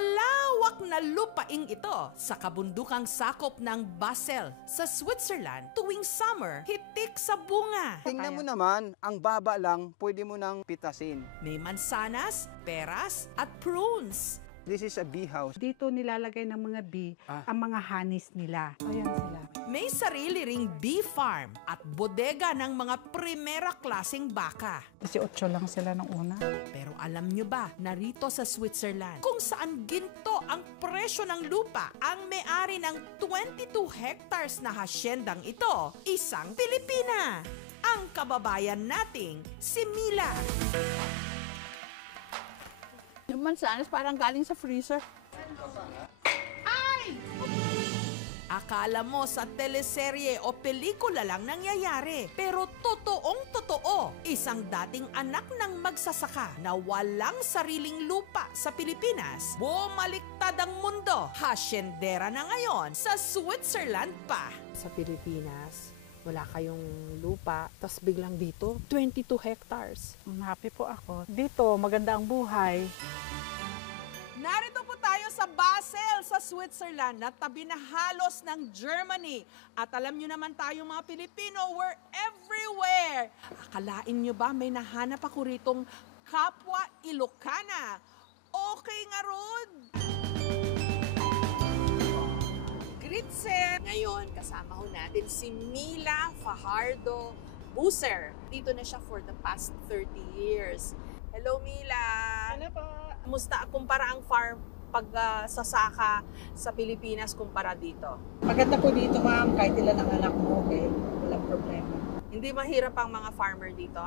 malawak na lupaing ito sa kabundukang sakop ng Basel sa Switzerland tuwing summer, hitik sa bunga. Tingnan mo naman, ang baba lang, pwede mo nang pitasin. May mansanas, peras at prunes. This is a bee house. Dito nilalagay ng mga bee ang mga honeys nila. Ayan sila. May sarili ring bee farm at bodega ng mga primera klaseng baka. 18 lang sila nung una. Pero alam nyo ba, narito sa Switzerland, kung saan ginto ang presyo ng lupa, ang may-ari ng 22 hectares na hasyendang ito, isang Pilipina. Ang kababayan nating si Mila. Yung mansanas parang galing sa freezer. Akala mo sa teleserye o pelikula lang nangyayari. Pero totoong totoo, isang dating anak ng magsasaka na walang sariling lupa sa Pilipinas, bumaliktad ang mundo. Hasyendera na ngayon sa Switzerland pa. Sa Pilipinas, wala kayong lupa, tapos biglang dito, 22 hectares. Happy po ako. Dito, maganda ang buhay. Narito po tayo sa Basel, sa Switzerland, na tabi na halos ng Germany. At alam nyo naman tayo mga Pilipino, we're everywhere. Akalain nyo ba may nahanap ako ritong kapwa Ilocana? Okay nga, Rod. Gritse! Ngayon, kasama ho natin si Mila Fajardo Buser. Dito na siya for the past 30 years. Hello, Mila! Ano po? Kumusta kumpara ang farm sasaka sa Pilipinas kumpara dito? Maganda po dito, ma'am. Kahit ilan ang anak mo, okay? Walang problema. Hindi mahirap ang mga farmer dito?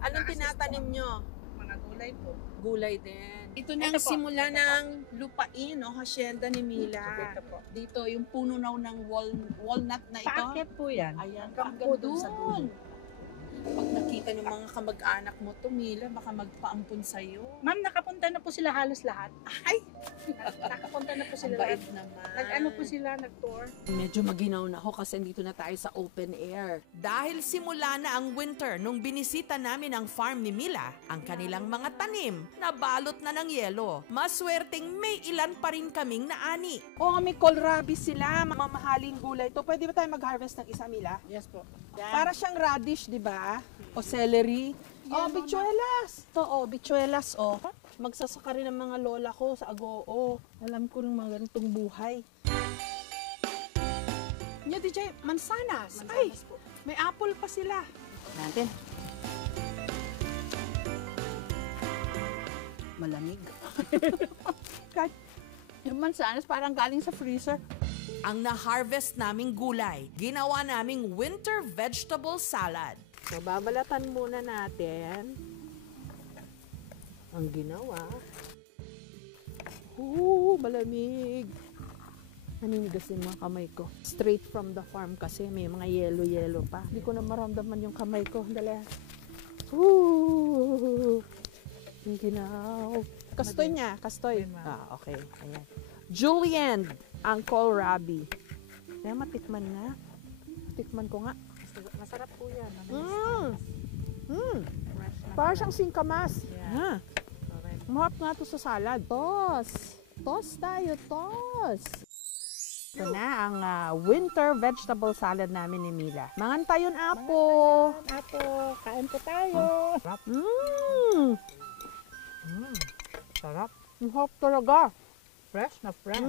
Anong tinatanim nyo? Mga gulay po. Gulay din. Ito na ang Ito po, simula ito po. ng lupain, no? Hacienda ni Mila. Ito po. Dito, yung puno na ng walnut na ito. Paakyat po yan. Ayan, Hanggang hanggang po dun sa doon. dulo. Pag nakita ng mga kamag-anak mo to, Mila, baka magpaampun sa'yo. Ma'am, nakapunta na po sila halos lahat. Ay! Nakapunta na po Ang sila bait lahat. naman. Nag-ano po sila, nag-tour. Medyo maginaw na ako kasi dito na tayo sa open air. Dahil simula na ang winter nung binisita namin ang farm ni Mila, ang kanilang mga tanim na balot na ng yelo. Maswerteng may ilan pa rin kaming naani. Oo, may kohlrabi sila, mamahaling gulay to. Pwede ba tayo mag-harvest ng isa, Mila? Yes po. Para siyang radish, di ba? O celery. Oh, bichuelas. To, bichuelas, oh. Magsasaka rin ng mga lola ko sa Agoo. Alam ko ng mga ganitong buhay. Nya, DJ, mansanas. Ay, po. may apple pa sila. Natin. Malamig. Kahit Yung mansanas parang galing sa freezer. Ang na-harvest naming gulay, ginawa naming winter vegetable salad. So, babalatan muna natin ang ginawa. Malamig. Naninigas din mga kamay ko. Straight from the farm kasi may mga yellow pa. Hindi ko na maramdaman yung kamay ko. Dali. Ang ginaw. Kastoy niya, kastoy. Okay. Ayan. Julienne, ang kohlrabi. Kaya matikman nga. Tikman ko nga. Masarap po yan. Parang siyang singkamas. Yeah. Mahap nga to sa salad. Toss tayo, toss. Ito na ang winter vegetable salad namin ni Mila. Mangantayon apo. Apo, kain po tayo. Sarap. Ang hop talaga. Fresh na fresh.